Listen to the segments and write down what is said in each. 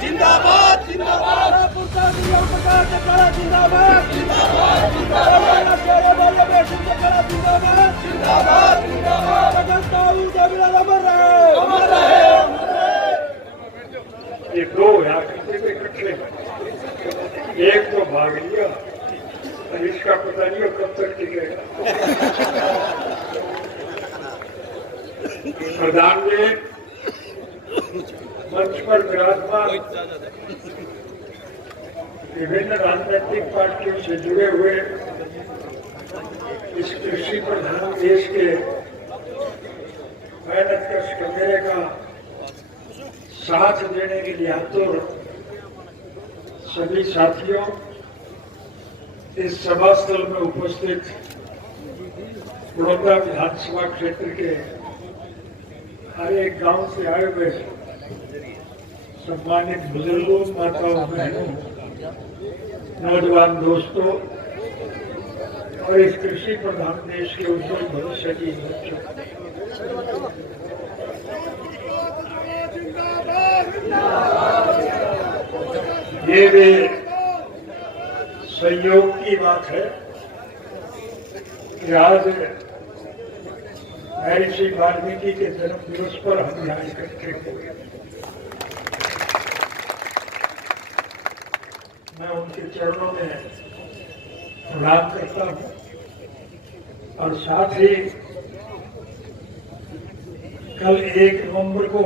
जिंदाबाद जिंदाबाद ये दो यहाँ इकट्ठे, एक तो भाग लिया और इसका पता नहीं हो कब तक टिकेगा। प्रधान जी मंच पर विराजमान विभिन्न राजनीतिक पार्टियों से जुड़े हुए इस कृषि प्रधान देश के मेहनत कश कमेरे का साथ देने के लिए आतुर सभी साथियों, इस सभा स्थल में उपस्थित बड़ौदा विधानसभा क्षेत्र के हर एक गांव से आए हुए सम्मानित बुजुर्गों, माताओं, बहनों, नौजवान दोस्तों और इस कृषि प्रधान देश के उज्जवल भविष्य की बच्चों, ये भी संयोग की बात है कि आज महर्षि वाल्मीकि के जन्म दिवस पर हम यहाँ इकट्ठे हुए। मैं उनके चरणों में प्रणाम करता हूँ और साथ ही कल 1 नवंबर को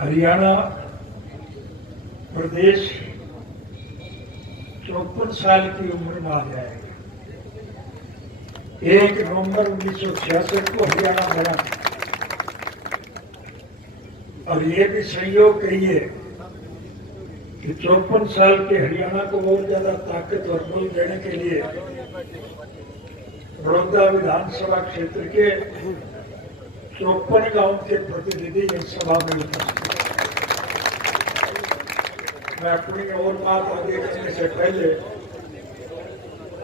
हरियाणा प्रदेश 54 साल की उम्र में आ जाएगा। 1 नवंबर 1966 को हरियाणा बना और ये भी संयोग कहिए कि 54 साल के हरियाणा को बहुत ज्यादा ताकत और बल देने के लिए बड़ौदा विधानसभा क्षेत्र के 54 गांव के प्रतिनिधि इस सभा में उपस्थित। मैं अपनी और बात आगे करने से पहले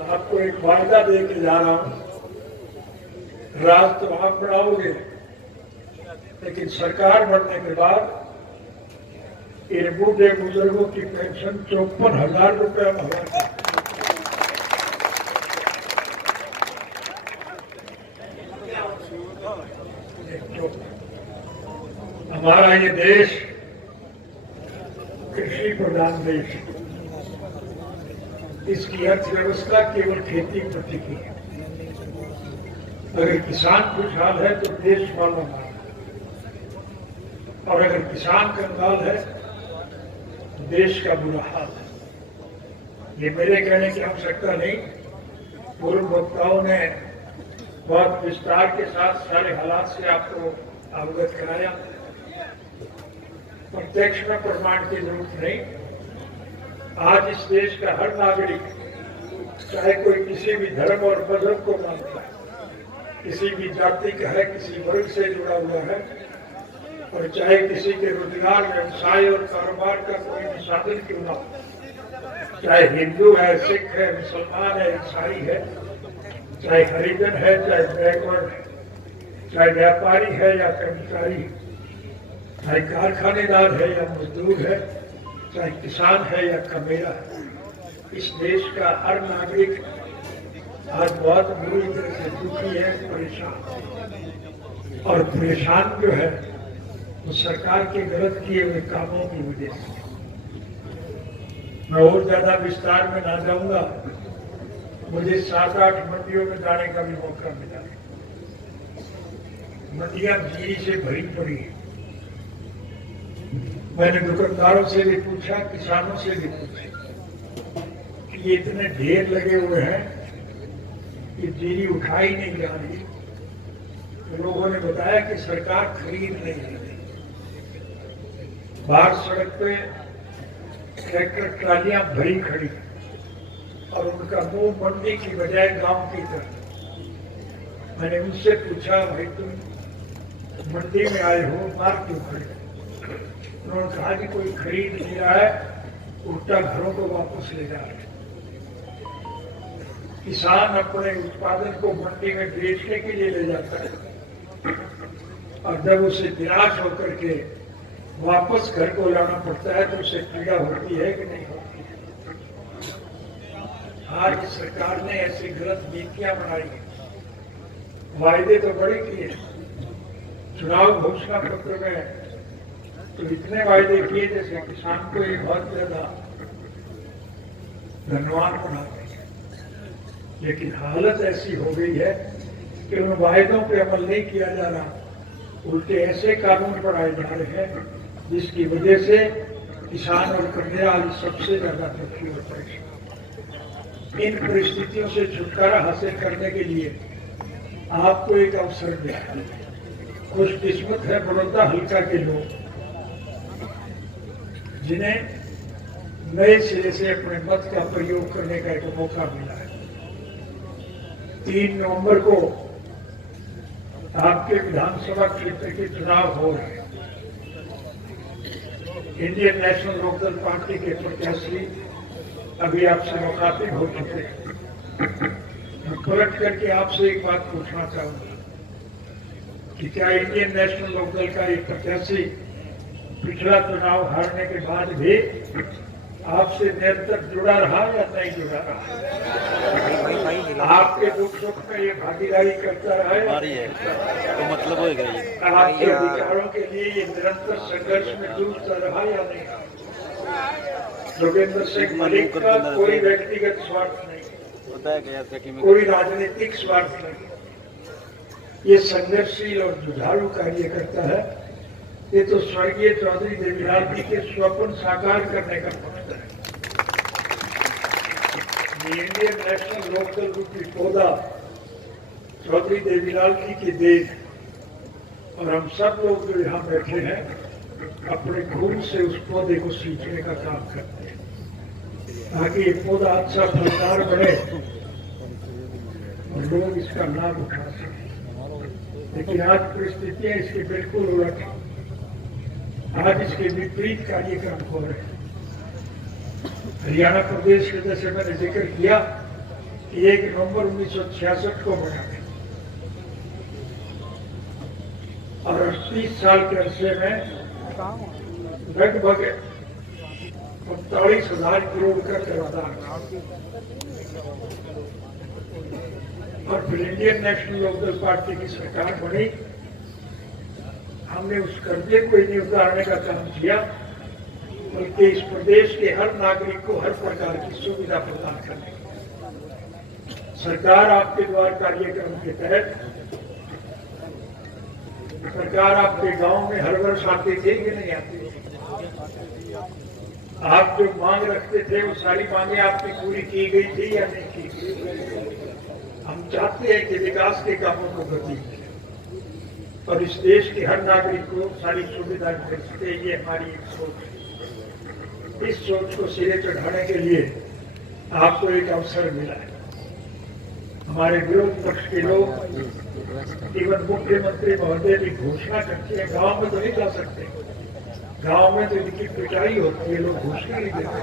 आपको एक वायदा दे के जा रहा हूं। राज तो आप बढ़ाओगे, लेकिन सरकार बनने के बाद इन बूढ़े बुजुर्गों की पेंशन 54,000 रुपये में होगा। हमारा ये देश कृषि प्रधान देश, इसकी अर्थव्यवस्था केवल खेती प्रति की है। अगर किसान खुशहाल है तो देश मालामाल, और अगर किसान कंगाल है देश का बुरा हाल है। ये मेरे कहने की आवश्यकता नहीं, पूर्व वक्ताओं ने बहुत विस्तार के साथ सारे हालात से आपको अवगत कराया। प्रत्यक्ष में प्रमाण की जरूरत नहीं। आज इस देश का हर नागरिक, चाहे कोई किसी भी धर्म और मजहब को मानता है, किसी भी जाति का है, किसी वर्ग से जुड़ा हुआ है, और चाहे किसी के रोजगार, व्यवसाय और कारोबार का कोई भी साधन क्यों ना हो, चाहे हिंदू है, सिख है, मुसलमान है, ईसाई है, चाहे हरिजन है, चाहे बैकवर्ड है, चाहे व्यापारी है या कर्मचारी, चाहे कारखानेदार है या मजदूर है, चाहे किसान है या कमेरा है, इस देश का हर नागरिक आज बहुत बुरी तरह से दुखी है, परेशान। और परेशान जो है वो सरकार के गलत किए हुए कामों की वजह से। मैं और ज्यादा विस्तार में ना जाऊंगा, मुझे 7-8 मंडियों में जाने का भी मौका मिला। मंडियां घी से भरी पड़ी है। मैंने दुकानदारों से भी पूछा, किसानों से भी पूछा कि ये इतने ढेर लगे हुए हैं, ये जीरी उठाई नहीं जा रही। तो लोगों ने बताया कि सरकार खरीद नहीं रही। बाहर सड़क पे ट्रैक्टर ट्रालियां भरी खड़ी और उनका मुंह मंडी की बजाय गांव की तरफ। मैंने उनसे पूछा, भाई तुम मंडी में आए हो, बाहर क्यों खड़े? उन्होंने कहा कि कोई खरीद नहीं रहा है, उल्टा घरों को वापस ले जा रहे। किसान अपने उत्पादन को मंडी में बेचने के लिए ले जाता है और जब उसे निराश होकर के वापस घर को लाना पड़ता है तो उसे पीड़ा होती है कि नहीं होती है। आज सरकार ने ऐसी गलत नीतियां बनाई है, वायदे तो बड़े किए, चुनाव घोषणा पत्र में तो इतने वायदे किए जैसे किसान को ये बहुत ज्यादा धनवान बना देंगे, लेकिन हालत ऐसी हो गई है कि उन वायदों पे अमल नहीं किया जा रहा, उल्टे ऐसे कानून बनाए जा रहे हैं जिसकी वजह से किसान और कंडेराल सबसे ज्यादा दुखी होते हैं। इन परिस्थितियों से छुटकारा हासिल करने के लिए आपको एक अवसर मिला है। खुशकिस्मत है बड़ौदा हल्का के लोग जिन्हें नए सिरे से अपने मत का प्रयोग करने का एक मौका मिला है। 3 नवंबर को आपके विधानसभा क्षेत्र के चुनाव हो रहे हैं। इंडियन नेशनल लोकदल पार्टी के प्रत्याशी अभी आपसे मुखातिब हो चुके हैं। मैं पलट करके आपसे एक बात पूछना चाहूंगा कि क्या इंडियन नेशनल लोकदल का एक प्रत्याशी पिछला चुनाव हारने के बाद भी आपसे निरंतर जुड़ा रहा या नहीं जुड़ा रहा? आपके दुख सुख में ये भागीदारी करता रहा है तो मतलब होगा ये आपके अधिकारों के लिए ये निरंतर संघर्ष में जूझता रहा या नहीं? योगेंद्र सिंह मलिक का कोई व्यक्तिगत स्वार्थ नहीं, कोई राजनीतिक स्वार्थ नहीं, ये संघर्षशील और जुझारू कार्य करता है। ये तो स्वर्गीय चौधरी देवीलाल जी के स्वप्न साकार करने का पक्ष है। इंडियन नेशनल लोकदल रूपी पौधा चौधरी देवीलाल जी की देन, और हम सब लोग जो यहाँ बैठे हैं अपने खून से उस पौधे को सींचने का काम करते हैं ताकि ये पौधा अच्छा फलदार बने और लोग इसका लाभ उठा सकें। लेकिन आज परिस्थितियां इसके बिल्कुल उलट हैं। आज इसके विपरीत कार्यक्रम हो रहे हैं। हरियाणा प्रदेश के जैसे मैंने जिक्र किया कि 1 नवंबर 1966 को बना है और 38 साल के अरसे में लगभग 45,000 करोड़ का कराधान, और फिर इंडियन नेशनल लोकदल पार्टी की सरकार बनी। हमने उस कर्जे को ही नहीं उतारने का काम किया बल्कि इस प्रदेश के हर नागरिक को हर प्रकार की सुविधा प्रदान करने की। सरकार आपके द्वार कार्यक्रम के तहत सरकार आपके गांव में हर वर्ष आती थी कि नहीं आती? आप जो मांग रखते थे वो सारी मांगे आपकी पूरी की गई थी या नहीं की गई? हम चाहते हैं कि विकास के कामों को गति मिले और इस देश के हर नागरिक को सारी सुविधाएं मिल सके, ये हमारी एक सोच है। इस सोच को सिरे चढ़ाने के लिए आपको एक अवसर मिला है। हमारे विरोध पक्ष के लोग केवल मुख्यमंत्री महोदय की घोषणा करते हैं, गांव में तो नहीं जा सकते। गांव में तो इनकी पिटाई होती है, लोग घोषणा नहीं देते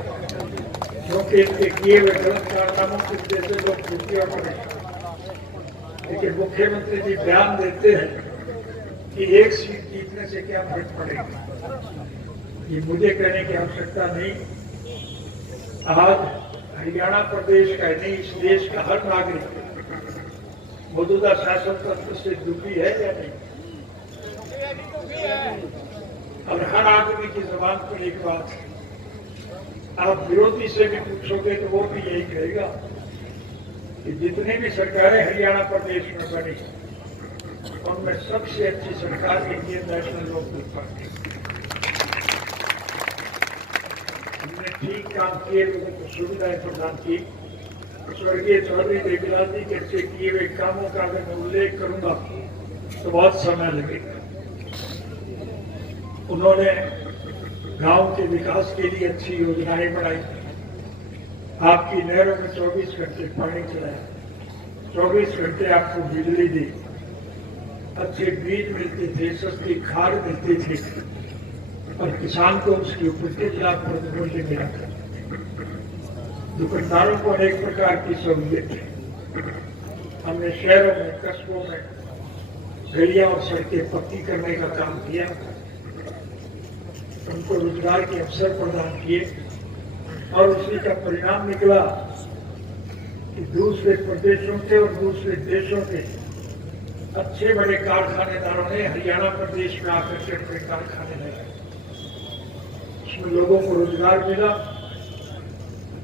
क्योंकि इनके किए हुए गलत कारनामों की वजह से लोग दुखिया पड़े। लेकिन मुख्यमंत्री जी बयान देते हैं कि 1 सीट जीतने से क्या फर्क पड़ेगा। ये मुझे कहने की आवश्यकता नहीं। आज हरियाणा प्रदेश का नहीं, इस देश का हर नागरिक मौजूदा शासन तंत्र से दुखी है या नहीं? और हर आदमी की जबान पर एक बात है, आप विरोधी से भी पूछोगे तो वो भी यही कहेगा कि जितनी भी सरकारें हरियाणा प्रदेश में बनी उनमें सबसे अच्छी सरकार इंडियन नेशनल लोकदल पार्टी। हमने ठीक काम किए, लोगों को सुविधाएं प्रदान की। स्वर्गीय चौधरी देवीलाल जी के अच्छे किए हुए कामों का अगर मैं उल्लेख करूंगा तो बहुत समय लगेगा। उन्होंने गांव के विकास के लिए अच्छी योजनाएं बनाई। आपकी नहरों में 24 घंटे पानी चलाया, 24 घंटे आपको बिजली दी, अच्छे बीज मिलते थे, सस्ती खाद मिलती थी और किसान को उसकी उपज लाभप्रद मूल्य मिला। दुकानदारों को अनेक प्रकार की सहूलियत है। हमने शहरों में, कस्बों में गलियां और सड़कें पक्की करने का काम किया, उनको रोजगार के अवसर प्रदान किए और उसी का परिणाम निकला कि दूसरे प्रदेशों के और दूसरे देशों के अच्छे बड़े कारखानेदारों ने हरियाणा प्रदेश में आकर के अपने कारखाने लगाए। इसमें लोगों को रोजगार मिला,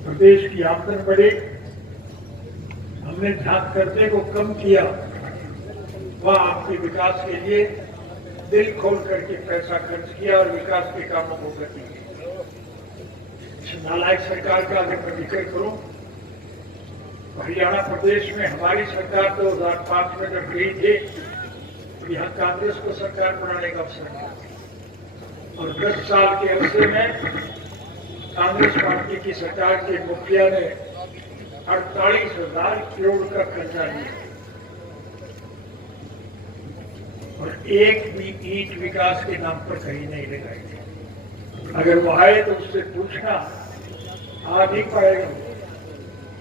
प्रदेश की आमदन बढ़ी। हमने ध्यान खर्चे को कम किया, वह आपके विकास के लिए दिल खोल करके पैसा खर्च किया और विकास के कामों को गति दी। नालायक सरकार का अगर मैं जिक्र करूं, हरियाणा प्रदेश में हमारी सरकार 2005 में जब गई थी तो यहाँ कांग्रेस को सरकार बनाने का अवसर मिला और 10 साल के अवसर में कांग्रेस पार्टी की सरकार के मुखिया ने 48,000 करोड़ का कर्जा लिया और एक भी ईंट विकास के नाम पर कहीं नहीं लगाई थी। अगर वो आए तो उससे पूछना, आ नहीं पाएगा,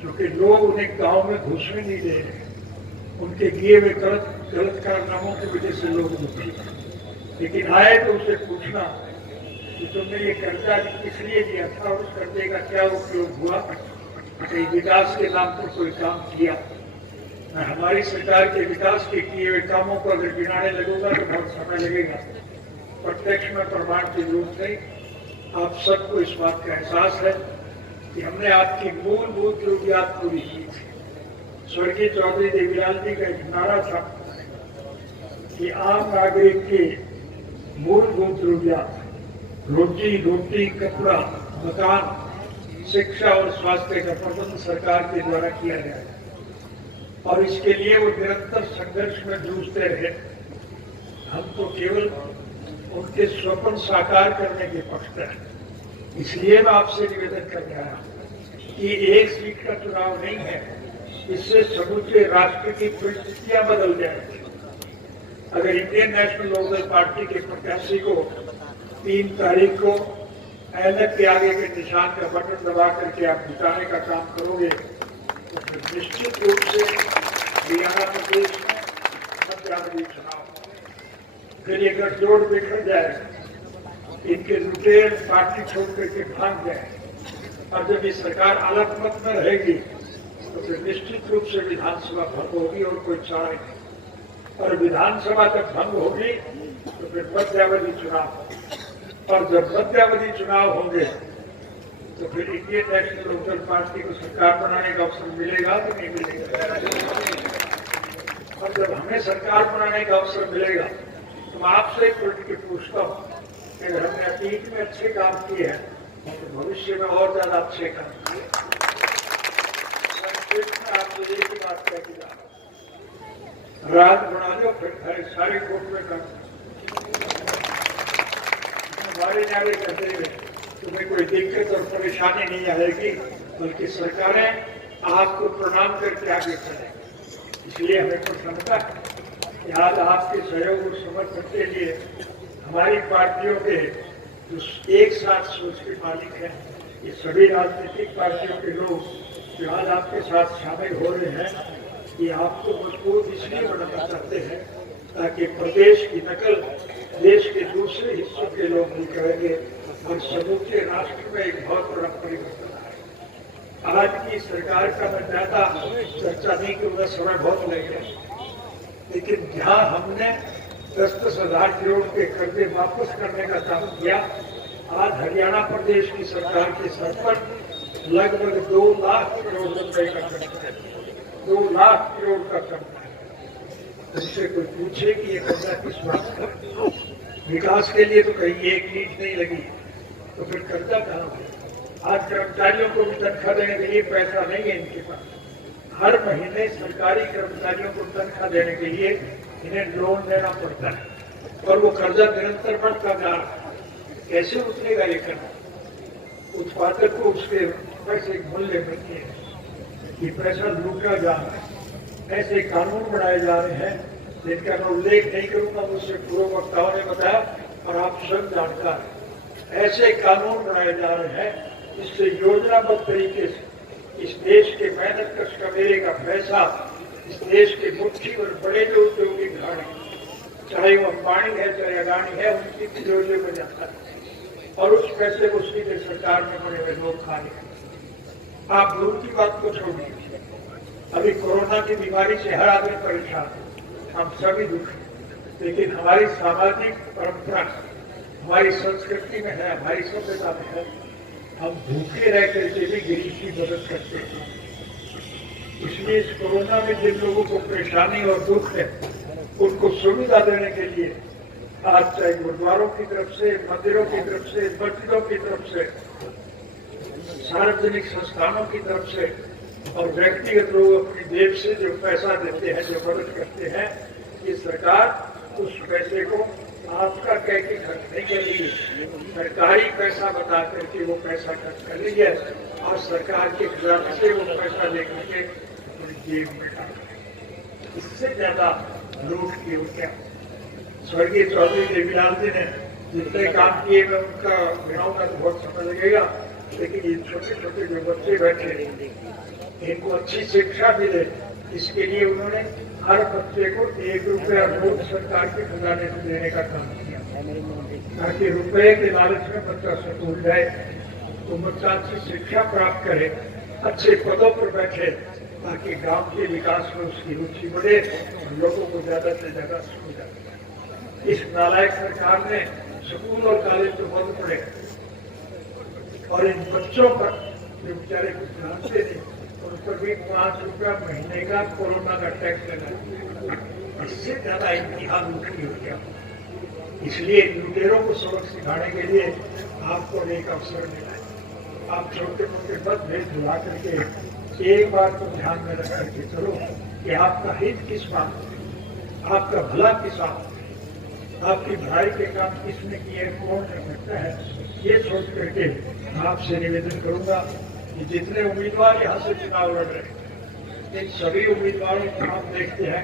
क्योंकि लोग उन्हें गांव में घुसने नहीं दे रहे। उनके किए हुए गलत कारनामों की वजह से लोग दुखी हैं। लेकिन आए तो उससे पूछना कि तुमने ये कर्जा किस लिए दिया था और उस कर्जे का क्या उपयोग हुआ, कहीं विकास के नाम पर कोई काम किया। मैं हमारी सरकार के विकास के किए हुए कामों को अगर गिनाने लगूंगा तो बहुत समय लगेगा। प्रत्यक्ष में प्रमाण की जरूरत नहीं, आप सबको इस बात का एहसास है कि हमने आपकी मूलभूत जरूरियात पूरी की थी। स्वर्गीय चौधरी देवीलाल जी का एक नारा था कि आम नागरिक के मूलभूत जरूरियात, रोजी रोटी, कपड़ा, मकान, शिक्षा और स्वास्थ्य का प्रबंध सरकार के द्वारा किया गया है और इसके लिए वो निरंतर संघर्ष में जूझते रहे। हम तो केवल उनके स्वप्न साकार करने के पक्ष हैं। इसलिए मैं आपसे निवेदन करने आया कि एक सीट का चुनाव नहीं है, इससे समूचे राष्ट्र की परिस्थितियां बदल जाएंगी। अगर इंडियन नेशनल लोकदल पार्टी के प्रत्याशी को 3 तारीख को ऐनक के आगे के निशान का बटन दबा करके आप जिताने का काम करोगे तो फिर निश्चित रूप से हरियाणा प्रदेश में मध्यावधि चुनाव, फिर ये गठजोड़ बिखर जाए, इनके लुटेर पार्टी छोड़ करके भाग जाए और जब ये सरकार अलग मत में रहेगी तो फिर निश्चित रूप से विधानसभा भंग होगी और कोई चारा नहीं। और विधानसभा जब भंग होगी तो फिर मध्यावधि चुनाव, और जब मध्यावधि चुनाव होंगे तो फिर इंडियन नेशनल लोकदल पार्टी को सरकार बनाने का अवसर मिलेगा तो नहीं मिलेगा। और जब हमें सरकार बनाने का अवसर मिलेगा तो मैं आपसे उल्ट के पूछता हूँ कि अगर हमने अतीत में अच्छे काम किए हैं तो भविष्य में और ज्यादा अच्छे काम किए। आपको एक ही बात कहती जा रात बना लो, फिर सारे कोर्ट में काम हमारे न्याय करते हुए तुम्हें कोई दिक्कत और परेशानी नहीं आएगी, बल्कि सरकारें आपको प्रणाम करके आगे चलेंगी। इसलिए हमें प्रसन्नता है कि आज आपके सहयोग और समर्थन के लिए हमारी पार्टियों के जो एक साथ सोच के मालिक हैं, ये सभी राजनीतिक पार्टियों के लोग जो आज आपके साथ शामिल हो रहे हैं, ये आपको मजबूत इसलिए बनाना चाहते हैं ताकि प्रदेश की नकल देश के दूसरे हिस्सों के लोग भी करेंगे और समूचे राष्ट्र में एक बहुत बड़ा परिवर्तन आए। आज की सरकार का मैं ज्यादा चर्चा नहीं करूंगा, समय बहुत लगेगा, लेकिन जहां हमने 10-10 हजार करोड़ के कर्जे वापस करने का काम किया, आज हरियाणा प्रदेश की सरकार के सर पर लगभग 2 लाख करोड़ रुपए का कर्जा है। 2 लाख करोड़ का कर्जा है। उनसे कोई पूछे कि ये कर्जा किस बात का, विकास के लिए तो कहीं एक ईंट नहीं लगी, तो फिर कर्जा कहाँ है? आज कर्मचारियों को भी तनख्वाह देने के लिए पैसा नहीं है इनके पास। हर महीने सरकारी कर्मचारियों को तनख्वाह देने के लिए इन्हें लोन लेना पड़ता है और वो कर्जा निरंतर बढ़ता जा रहा है। कैसे उतरेगा ये कर्जा? उत्पादक को उसके पैसे मूल्य मिलते हैं, ये पैसा लूटा जा रहा है। ऐसे कानून बनाए जा रहे हैं जिनका मैं उल्लेख नहीं करूंगा, मुझसे पूर्व वक्ताओं ने बताया और आप सब जानकार हैं। ऐसे कानून बनाए जा रहे हैं जिससे योजनाबद्ध तरीके से इस देश के मेहनत कश कमेरे का पैसा इस देश के मुट्ठी और बड़े जो उद्योगिक घराने, चाहे वो अंबानी है चाहे अडानी है, उनकी तिजोरियों में जाता है और उस पैसे को सीधे सरकार में बड़े बड़े लोग खा रहे हैं। आप दूर की बात को छोड़िए, अभी कोरोना की बीमारी से हर आदमी परेशान है, हम सभी दुखी, लेकिन हमारी सामाजिक परंपरा हमारी संस्कृति में है, हमारी सभ्यता में है, हम भूखे रह करके भी गरीब की मदद करते हैं। इसलिए इस कोरोना में जिन लोगों को परेशानी और दुख है, उनको सुविधा देने के लिए आज चाहे गुरुद्वारों की तरफ से, मंदिरों की तरफ से, मस्जिदों की तरफ से, सार्वजनिक संस्थानों की तरफ से और व्यक्तिगत लोग अपनी जेब से जो पैसा देते हैं, जो मदद करते हैं, ये सरकार उस पैसे को आपका कह के खर्च नहीं कर रही है, सरकारी पैसा बता करके वो पैसा खर्च कर रही है और सरकार के खजाने से वो पैसा लेकर के अपनी जेब में डाल रही है। इससे ज्यादा लूट की हो क्या। स्वर्गीय चौधरी देवीलाल जी ने जितने काम किए, मैं उनका गिनाऊंगा तो बहुत समय लगेगा, लेकिन ये छोटे छोटे जो बच्चे बैठे इनको अच्छी शिक्षा मिले, इसके लिए उन्होंने हर बच्चे को 1 रुपया रोज सरकार के खजाने से देने का काम किया, ताकि रुपये के लालच में बच्चा स्कूल जाए तो बच्चा अच्छी शिक्षा प्राप्त करे, अच्छे पदों पर बैठे, ताकि गांव के विकास में उसकी रुचि बढ़े और लोगों को ज्यादा से ज्यादा सुविधा मिले। इस नालायक सरकार ने स्कूल और कॉलेज तो बंद पड़े और इन बच्चों पर जो बेचारे कुछ जानते नहीं, उन पर भी 5 रुपया महीने का कोरोना का टैक्स लगा। इससे ज्यादा इम्तिहान लूटी हो गया। इसलिए लुटेरों को सबक सिखाने के लिए आपको एक अवसर मिला है। आप छोटे मोटे मतभेद भुला करके एक बात को ध्यान में रख करके चलो कि आपका हित किस बात में, आपका भला किस बात में, आपकी भलाई के काम किसने किए, कौन कर सकता है, ये सोच करके आपसे निवेदन करूंगा कि जितने उम्मीदवार यहाँ से चुनाव लड़ रहे हैं, इन सभी उम्मीदवारों को आप देखते हैं,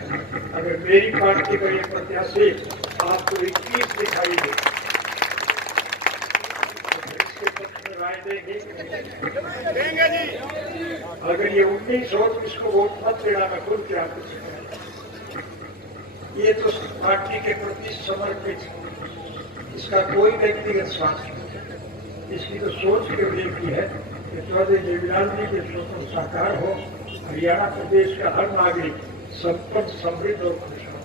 अगर मेरी पार्टी का ये प्रत्याशी आपको 21 दिखाई दे, इसके पक्ष में राय देंगे जी। अगर ये 19 हो तो इसको वोट मत देना, मैं खुद क्या कुछ ये तो पार्टी के प्रति समर्पित, इसका कोई व्यक्तिगत स्वार्थ नहीं, इसकी तो सोच के लिए की है कि चौधरी देवीलाल जी के स्वप्न साकार हो, हरियाणा प्रदेश का हर नागरिक संपन्न, समृद्ध और खुशहाल।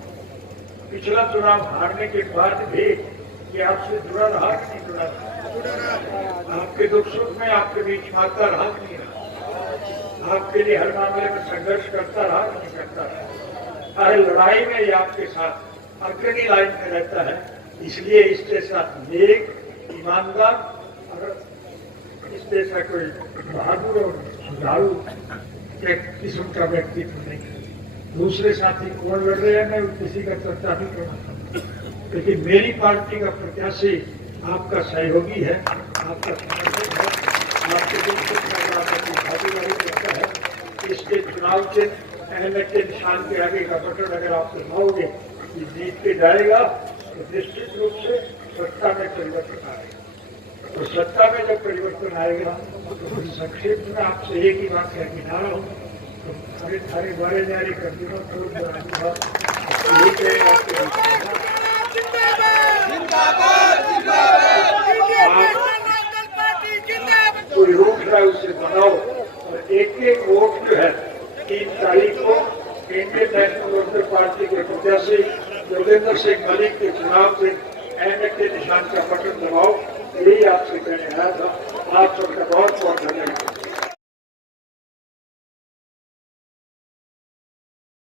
पिछला चुनाव हारने के बाद भी ये आपसे जुड़ा रहा कि नहीं जुड़ा रहा, आपके दुख सुख में आपके बीच आता रहा कि नहीं रहा, आपके लिए हर मामले में संघर्ष करता रहा कि नहीं करता रहा, हर लड़ाई में ये आपके साथ अग्रणी लाइन में रहता है। इसलिए इस जैसा नेक, ईमानदार और इस जैसा कोई बहादुर और सुधारू किस्म का व्यक्तित्व नहीं है। दूसरे साथी कौन लड़ रहे हैं मैं किसी का चर्चा नहीं करना चाहता, लेकिन मेरी पार्टी का प्रत्याशी आपका सहयोगी है, आपका समर्थक है, आपके भागीदारी करता है। इसके चुनाव के अहमियत के निशान के आगे का बटन अगर आप दबाओगे कि जीत के जाएगा तो निश्चित रूप से सत्ता में परिवर्तन आएगा। तो सत्ता में जब परिवर्तन आएगा तो संक्षेप में आपसे एक ही बात कह के ना रहा हूँ, तो सारे बारे जारी कर दूंगा, कोई रोक रहा है उसे बनाओ और एक एक वोट जो है 3 तारीख को इंडियन नेशनल लोकदल पार्टी के प्रत्याशी योगेंद्र सिंह मलिक के चुनाव से अहमियत के निशान का बटन दबाओ, यही आपसे कहने आया था। आप सबका बहुत बहुत धन्यवाद।